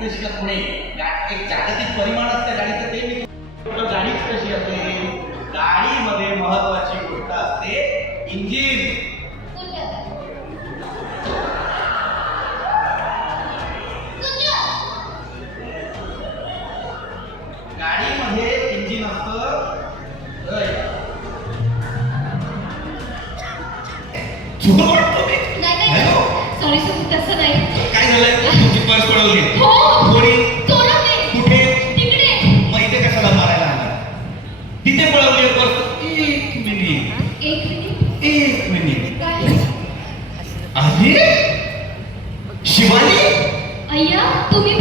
निर्देशिका पुणे एक जागतिक परिमाण असतं गाडीचं ते मी गाडीच कशी असते गाडीमध्ये महत्वाची गोष्ट असते इंजिन गाडीमध्ये इंजिन असतं सॉरी सर तसं नाही काय झालंय तुमची पर्स पळवली हो कोणी चोरवले कुठे तिकडे मग इथे कशाला मारायला आला तिथे पळवली पर्स एक मिनिट काय अरे शिवानी अय्या तुम्ही